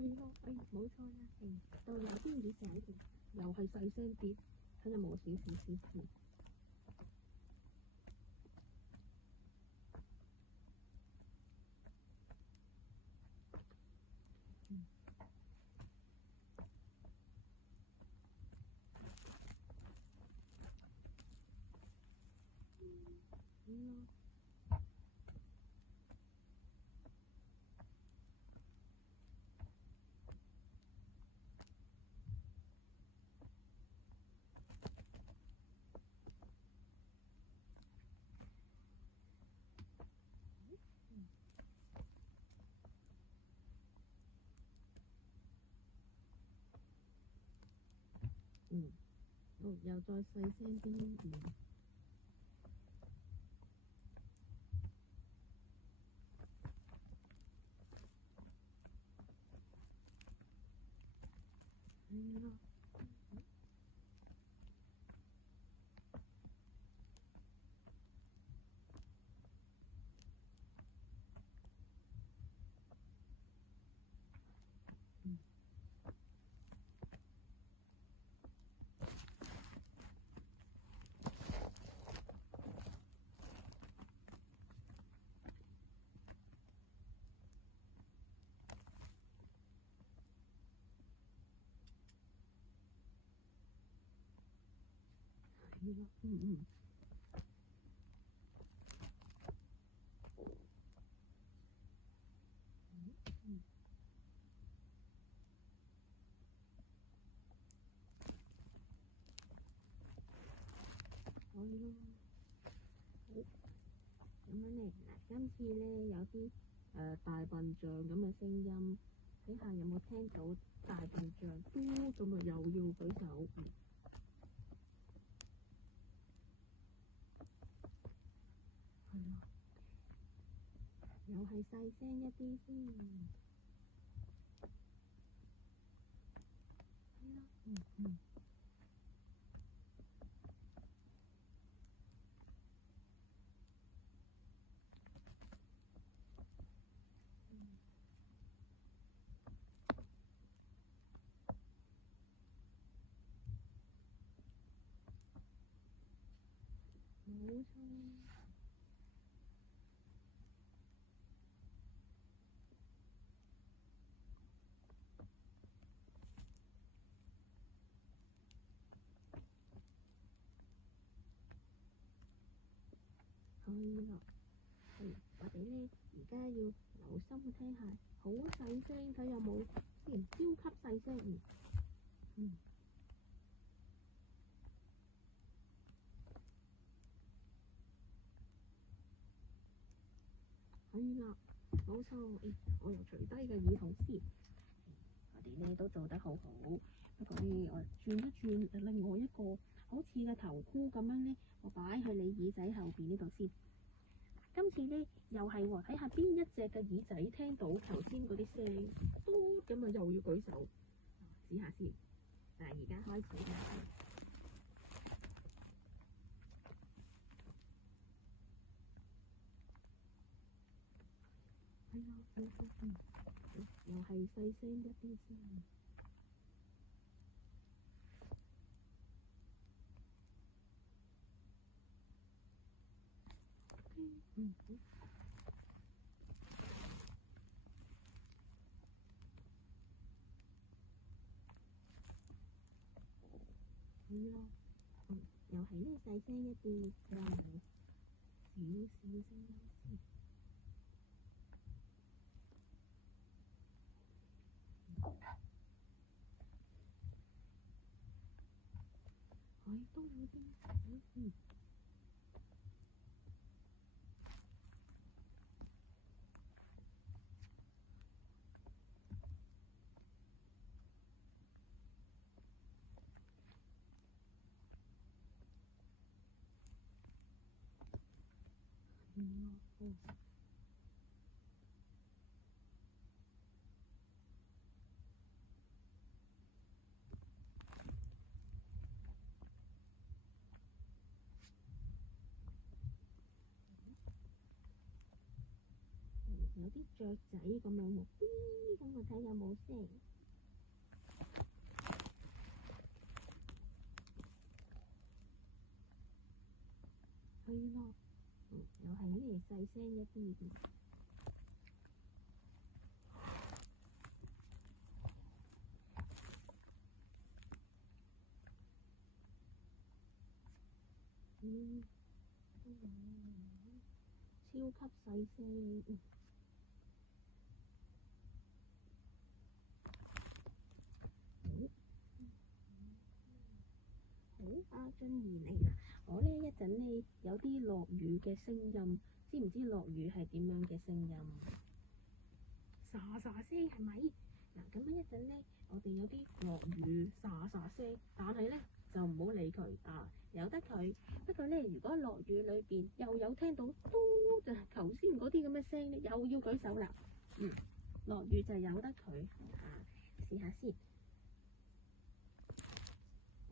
係咯，冇錯啦，到右邊耳仔度，又係細聲啲，睇下冇少少先。又再細聲啲，係咯，可以咯。好，咁樣咧，嗱，今次咧有啲大笨象咁嘅聲音，睇下有冇聽到大笨象嘟咁啊，又要舉手。係咯，又係細聲一啲先。係咯，冇錯。可以咯，我哋咧而家要留心聽下，好細聲，睇有冇先，超級細聲。係啦，冇錯。我又除低個耳筒先。我哋咧都做得好好，不過咧我轉一轉另外一個好似嘅頭箍咁樣咧，我擺去你耳仔後邊呢度先。今次咧又係喎，睇下邊一隻嘅耳仔聽到頭先嗰啲聲，嘟咁啊又要舉手，試下先。嗱，而家開始啦。係啊，又係細聲一啲先。係咯，又係呢細聲一啲，又係少少聲音先。都有啲有啲雀仔咁樣喎，咁我睇有冇聲。係咯，又係呢細聲一啲嘅。超級細聲。好，阿俊兒嚟啦！我呢一陣呢有啲落雨嘅聲音，知唔知落雨係點樣嘅聲音？沙沙聲係咪？嗱，咁樣一陣呢，我哋有啲落雨沙沙聲，但係呢就唔好理佢啊，由得佢。不過呢，如果落雨裏邊又有聽到嘟就頭先嗰啲咁嘅聲咧，又要舉手啦。落雨就由得佢啊，試下先。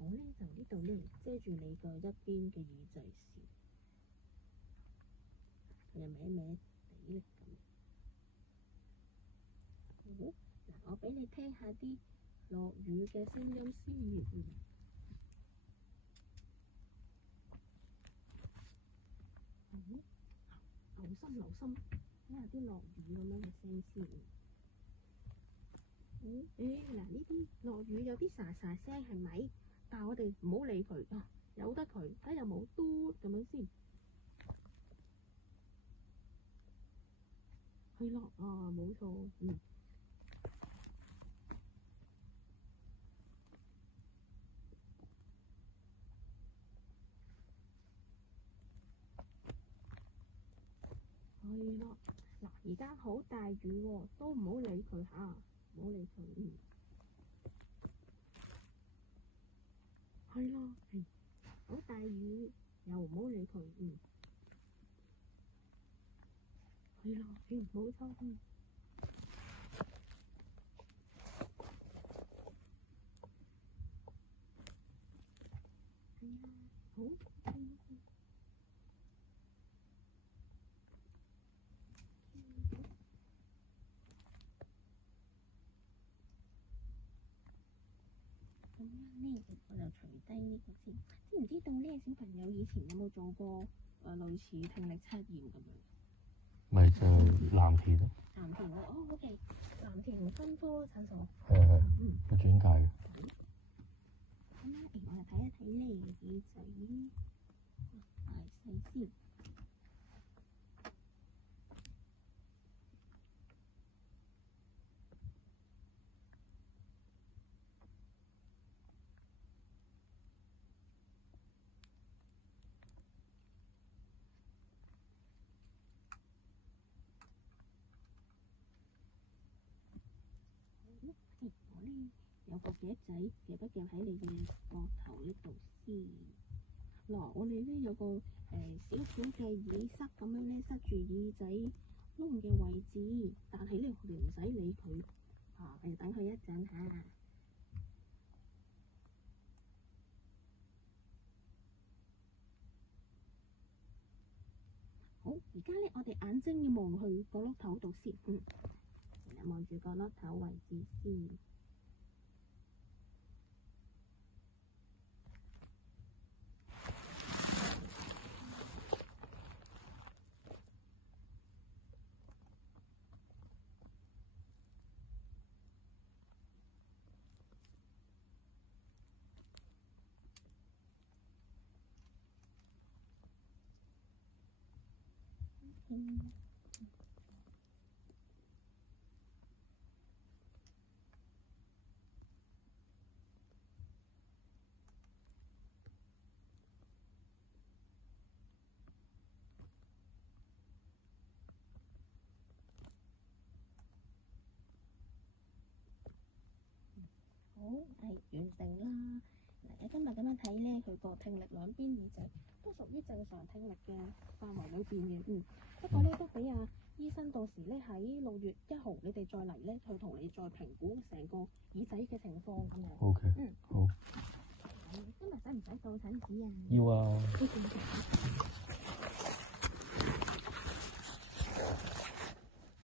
我呢就呢度呢遮住你個一邊嘅耳仔先，佢又歪歪地咁。好，嗱，我俾你聽下啲落雨嘅聲音先。留心，睇下啲落雨咁樣嘅聲先。嗱，呢啲落雨有啲沙沙聲係咪？但係我哋唔好理佢啊，由得佢，睇有冇嘟咁樣先。係咯，啊冇錯，係咯。嗱，而家好大雨喎，都唔好理佢嚇，唔好理佢。係咯，好大雨又唔好理佢。係咯，冇錯。好。咁樣呢，我就除低呢個先。知唔知道呢？小朋友以前有冇做過類似聽力測驗咁樣？咪就係藍田咯。藍田OK，藍田分科診所。個轉介。咁咧，我哋睇一睇呢耳仔大細先。我呢有個夾仔夾一夾喺你嘅膊頭呢度先。嗱，我哋呢有個小小嘅耳塞咁樣呢，塞住耳仔窿嘅位置，但係呢，我哋唔使理佢啊，我哋等佢一陣嚇。好，而家呢，我哋眼睛要望去角落頭度先，望住角落頭位置先。好，完成啦。嗱，今日咁樣睇呢，佢個聽力兩邊耳仔都屬於正常聽力嘅範圍裏邊嘅。不過呢，都俾醫生到時呢，喺6月1號你哋再嚟呢，佢同你再評估成個耳仔嘅情況咁樣。OK。好。今日使唔使到診紙啊？要啊。